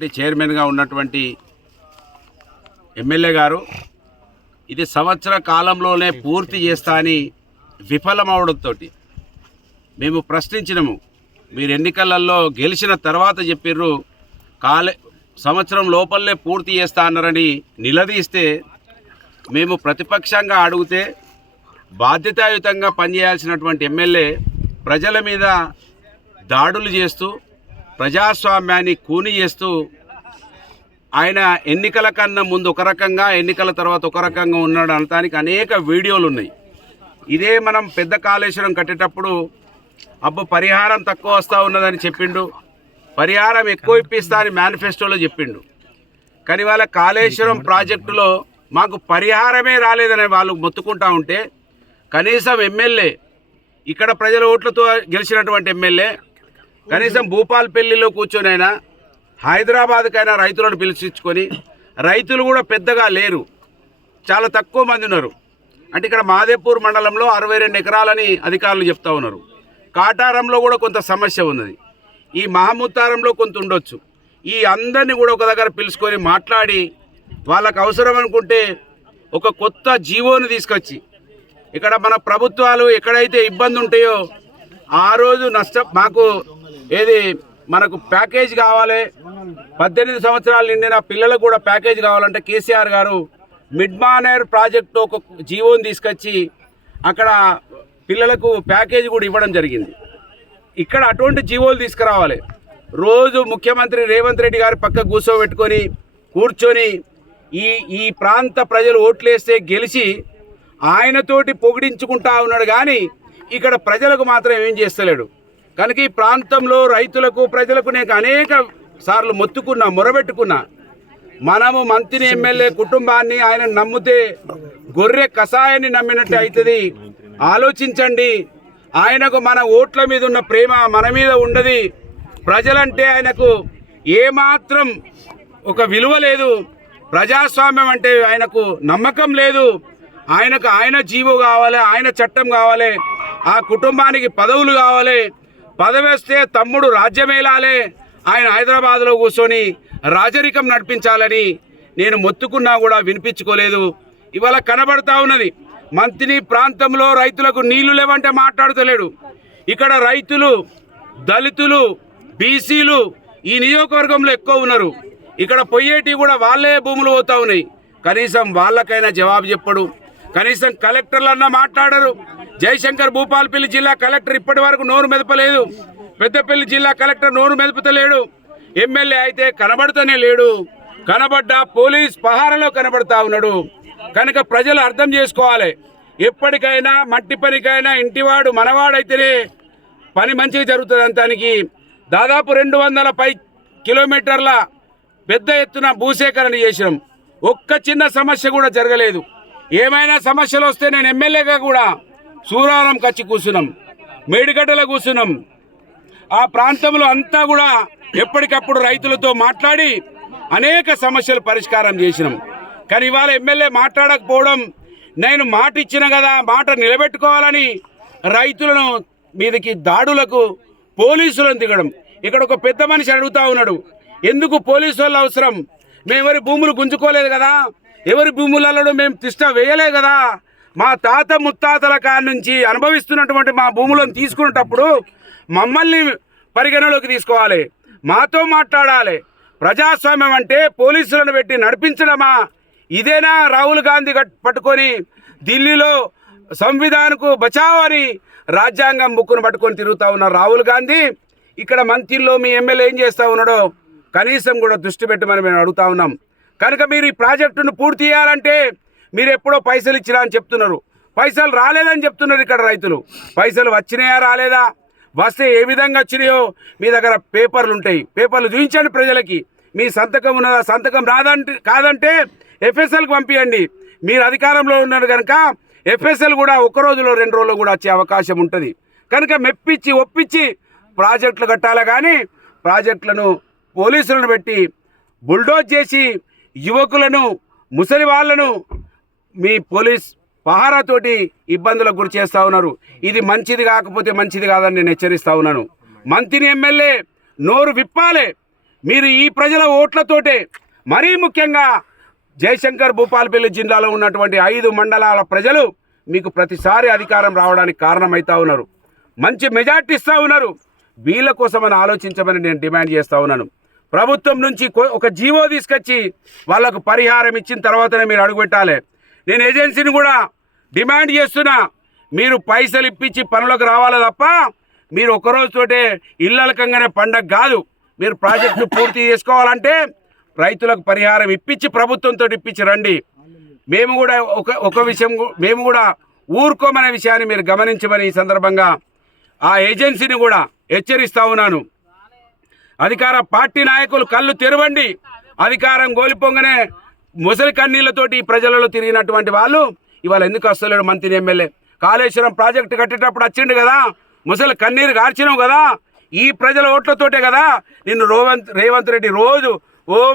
Committee చైర్మన్గా ఉన్నటువంటి MLA గారు ఇది సంవత్సర కాలంలోనే పూర్తి చేస్తా అని విఫలమవడంతో మేము ప్రశ్నించినము. మీరు ఎన్నికలలో గెలిచిన తర్వాత చెప్పిర్రు సంవత్సరం లోపలనే పూర్తి చేస్తా అన్నారని నిలదీస్తే మేము ప్రతిపక్షంగా అడిగితే బాధ్యతాయుతంగా పనిచేయాల్సినటువంటి ఎమ్మెల్యే ప్రజల మీద దాడులు చేస్తూ ప్రజాస్వామ్యాన్ని కూని చేస్తూ ఆయన ఎన్నికల కన్నా ముందు ఒక రకంగా ఎన్నికల తర్వాత ఒక రకంగా ఉన్నాడు అనడానికి అనేక వీడియోలు ఉన్నాయి. ఇదే మనం పెద్ద కాళేశ్వరం కట్టేటప్పుడు పరిహారం తక్కువ వస్తూ ఉన్నదని చెప్పిండు, పరిహారం ఎక్కువ ఇప్పిస్తా అని మేనిఫెస్టోలో చెప్పిండు. కానీ వాళ్ళ కాళేశ్వరం ప్రాజెక్టులో మాకు పరిహారమే రాలేదని వాళ్ళు మొత్తుకుంటా ఉంటే కనీసం ఎమ్మెల్యే ఇక్కడ ప్రజల ఓట్లతో గెలిచినటువంటి ఎమ్మెల్యే కనీసం భూపాలపల్లిలో కూర్చొనైనా హైదరాబాద్కైనా రైతులను పిలిపించుకొని, రైతులు కూడా పెద్దగా లేరు, చాలా తక్కువ మంది ఉన్నారు. అంటే ఇక్కడ మాదేపూర్ మండలంలో 62 ఎకరాలని అధికారులు చెప్తా ఉన్నారు. కాటారంలో కూడా కొంత సమస్య ఉన్నది, ఈ మహమూతారంలో కొంత ఉండొచ్చు. ఈ అందరినీ కూడా ఒక దగ్గర పిలుచుకొని మాట్లాడి వాళ్ళకు అవసరం అనుకుంటే ఒక కొత్త జీవోని తీసుకొచ్చి ఇక్కడ మన ప్రభుత్వాలు ఎక్కడైతే ఇబ్బంది ఉంటాయో ఆ రోజు మాకు మనకు ప్యాకేజ్ కావాలి, 18 సంవత్సరాలు నిండిన పిల్లలకు కూడా ప్యాకేజ్ కావాలంటే కేసీఆర్ గారు మిడ్ మానేర్ ప్రాజెక్టు ఒక జీవోని తీసుకొచ్చి అక్కడ పిల్లలకు ప్యాకేజ్ కూడా ఇవ్వడం జరిగింది. ఇక్కడ అటువంటి జీవోలు తీసుకురావాలి. రోజు ముఖ్యమంత్రి రేవంత్ రెడ్డి గారు పక్క కూర్చొని ఈ ప్రాంత ప్రజలు ఓట్లేస్తే గెలిచి ఆయనతోటి పొగిడించుకుంటా ఉన్నాడు, కానీ ఇక్కడ ప్రజలకు మాత్రం ఏం చేస్తలేడు. కనుక ఈ ప్రాంతంలో రైతులకు ప్రజలకు నేను అనేక సార్లు మొరబెట్టుకున్నా. మనము మంత్రి ఎమ్మెల్యే కుటుంబాన్ని ఆయన నమ్మితే గొర్రె కషాయాన్ని నమ్మినట్టు అవుతుంది. ఆలోచించండి, ఆయనకు మన ఓట్ల మీద ఉన్న ప్రేమ మన మీద ఉండదు. ప్రజలంటే ఆయనకు ఏమాత్రం ఒక విలువ లేదు, ప్రజాస్వామ్యం అంటే ఆయనకు నమ్మకం లేదు. ఆయనకు ఆయన జీవో కావాలి, ఆయన చట్టం కావాలి, ఆ కుటుంబానికి పదవులు కావాలి. పదవి వస్తే తమ్ముడు రాజ్యమేలాలే, ఆయన హైదరాబాద్లో కూర్చొని రాజరికం నడిపించాలని నేను మొత్తుకున్నా కూడా వినిపించుకోలేదు. ఇవాళ కనబడతా ఉన్నది, మంత్రి ప్రాంతంలో రైతులకు నీళ్లు లేవంటే మాట్లాడతలేడు. ఇక్కడ రైతులు, దళితులు, బీసీలు ఈ నియోజకవర్గంలో ఎక్కువ ఉన్నారు. ఇక్కడ పొయ్యేటి కూడా వాళ్ళే భూములు పోతా ఉన్నాయి. కనీసం వాళ్ళకైనా జవాబు చెప్పడు, కనీసం కలెక్టర్లన్నా మాట్లాడరు. జయశంకర్ భూపాలపల్లి జిల్లా కలెక్టర్ ఇప్పటి వరకు నోరు మెదపలేదు, పెద్దపల్లి జిల్లా కలెక్టర్ నోరు మెదపతలేడు, ఎమ్మెల్యే అయితే కనబడుతూనే లేడు. కనబడ్డా పోలీస్ పహారలో కనబడతా ఉన్నాడు. కనుక ప్రజలు అర్థం చేసుకోవాలి, ఎప్పటికైనా మట్టి పనికైనా ఇంటివాడు మనవాడైతేనే పని మంచిగా జరుగుతుంది. అంతానికి దాదాపు 200 కిలోమీటర్ల పెద్ద ఎత్తున భూసేకరణ చేసినాం, ఒక్క చిన్న సమస్య కూడా జరగలేదు. ఏమైనా సమస్యలు వస్తే నేను ఎమ్మెల్యేగా కూడా సూరారం కచ్చి కూర్చున్నాం, మేడిగడ్డలో కూర్చున్నాం. ఆ ప్రాంతంలో అంతా కూడా ఎప్పటికప్పుడు రైతులతో మాట్లాడి అనేక సమస్యలు పరిష్కారం చేసినాం. కానీ ఇవాళ ఎమ్మెల్యే మాట్లాడకపోవడం, నేను మాట ఇచ్చిన కదా మాట నిలబెట్టుకోవాలని రైతులను మీదకి దాడులకు పోలీసులను దిగడం. ఇక్కడ ఒక పెద్ద మనిషి అడుగుతా ఉన్నాడు, ఎందుకు పోలీసు వాళ్ళు అవసరం? మేము ఎవరి భూములు గుంజుకోలేదు కదా, ఎవరి భూములలో మేము తిష్ట వేయలే కదా. మా తాత ముత్తాతల కాడ నుంచి అనుభవిస్తున్నటువంటి మా భూములను తీసుకునేటప్పుడు మమ్మల్ని పరిగణలోకి తీసుకోవాలి, మాతో మాట్లాడాలి. ప్రజాస్వామ్యం అంటే పోలీసులను పెట్టి నడిపించడమా? ఇదేనా రాహుల్ గాంధీ పట్టుకొని ఢిల్లీలో సంవిధానకు బచావ్ అని రాజ్యాంగం బుక్కును పట్టుకొని తిరుగుతూ ఉన్న రాహుల్ గాంధీ ఇక్కడ మంత్రిలో మీ ఎమ్మెల్యే ఏం చేస్తూ ఉన్నాడో కనీసం కూడా దృష్టి పెట్టమని మేము అడుగుతా ఉన్నాం. కనుక మీరు ఈ ప్రాజెక్టును పూర్తి చేయాలంటే మీరు ఎప్పుడో పైసలు ఇచ్చినా అని చెప్తున్నారు, పైసలు రాలేదని చెప్తున్నారు. ఇక్కడ రైతులు పైసలు వచ్చినాయా రాలేదా, వస్తే ఏ విధంగా వచ్చినాయో మీ దగ్గర పేపర్లు ఉంటాయి, పేపర్లు చూపించండి ప్రజలకి. మీ సంతకం ఉన్నదా, సంతకం కాదంటే ఎఫ్ఎస్ఎల్కి పంపించండి. మీరు అధికారంలో ఉన్నారు కనుక ఎఫ్ఎస్ఎల్ కూడా 1 రోజులో 2 రోజుల్లో కూడా వచ్చే అవకాశం ఉంటుంది. కనుక మెప్పించి ఒప్పించి ప్రాజెక్టులు కట్టాలి, కానీ ప్రాజెక్టులను పోలీసులను పెట్టి బుల్డోజ్ చేసి యువకులను ముసలి వాళ్ళను మీ పోలీస్ పహారాతోటి ఇబ్బందులకు గురి చేస్తూ ఉన్నారు. ఇది మంచిది కాకపోతే మంచిది కాదని నేను హెచ్చరిస్తూ ఉన్నాను. మంత్రి ఎమ్మెల్యే నోరు విప్పాలి. మీరు ఈ ప్రజల ఓట్లతోటే, మరీ ముఖ్యంగా జయశంకర్ భూపాలపల్లి జిల్లాలో ఉన్నటువంటి 5 మండలాల ప్రజలు మీకు ప్రతిసారి అధికారం రావడానికి కారణమవుతా ఉన్నారు. మంచి మెజార్టీ ఇస్తూ ఉన్నారు. వీళ్ళ కోసమని ఆలోచించమని నేను డిమాండ్ చేస్తూ ఉన్నాను. ప్రభుత్వం నుంచి ఒక జీవో తీసుకొచ్చి వాళ్ళకు పరిహారం ఇచ్చిన తర్వాతనే మీరు అడుగుపెట్టాలి. నేను ఏజెన్సీని కూడా డిమాండ్ చేస్తున్నా, మీరు పైసలు ఇప్పించి పనులకు రావాలి తప్ప మీరు ఒకరోజుతోటే ఇళ్ళలకంగానే పండగ కాదు. మీరు ప్రాజెక్టు పూర్తి చేసుకోవాలంటే రైతులకు పరిహారం ఇప్పించి ప్రభుత్వంతో ఇప్పించి రండి. మేము కూడా ఒక విషయం మేము కూడా ఊరుకోమనే విషయాన్ని మీరు గమనించమని ఈ సందర్భంగా ఆ ఏజెన్సీని కూడా హెచ్చరిస్తా ఉన్నాను. అధికార పార్టీ నాయకులు కళ్ళు తెరవండి. అధికారం కోల్పోగానే ముసలి కన్నీళ్లతోటి ప్రజలలో తిరిగినటువంటి వాళ్ళు ఇవాళ ఎందుకు వస్తలేడు మంత్రి ఎమ్మెల్యే? కాళేశ్వరం ప్రాజెక్టు కట్టేటప్పుడు వచ్చిండు కదా, ముసలి కన్నీరు గార్చినావు కదా, ఈ ప్రజల ఓట్లతోటే కదా నిన్ను రేవంత్ రెడ్డి రోజు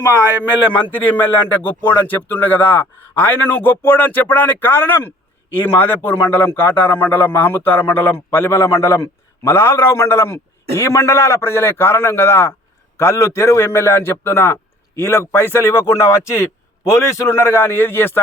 మా ఎమ్మెల్యే మంత్రి ఎమ్మెల్యే అంటే గొప్పోడని చెప్తుండే కదా. ఆయన నువ్వు గొప్పోడని చెప్పడానికి కారణం ఈ మాదేపూర్ మండలం, కాటారం మండలం, మహమూతార మండలం, పలిమల మండలం, మలాల్రావు మండలం, ఈ మండలాల ప్రజలే కారణం కదా. కళ్ళు తెరువు ఎమ్మెల్యే అని చెప్తున్నా. వీళ్ళకు పైసలు ఇవ్వకుండా వచ్చి పోలీసులు ఉన్నారు కానీ ఏది చేస్తా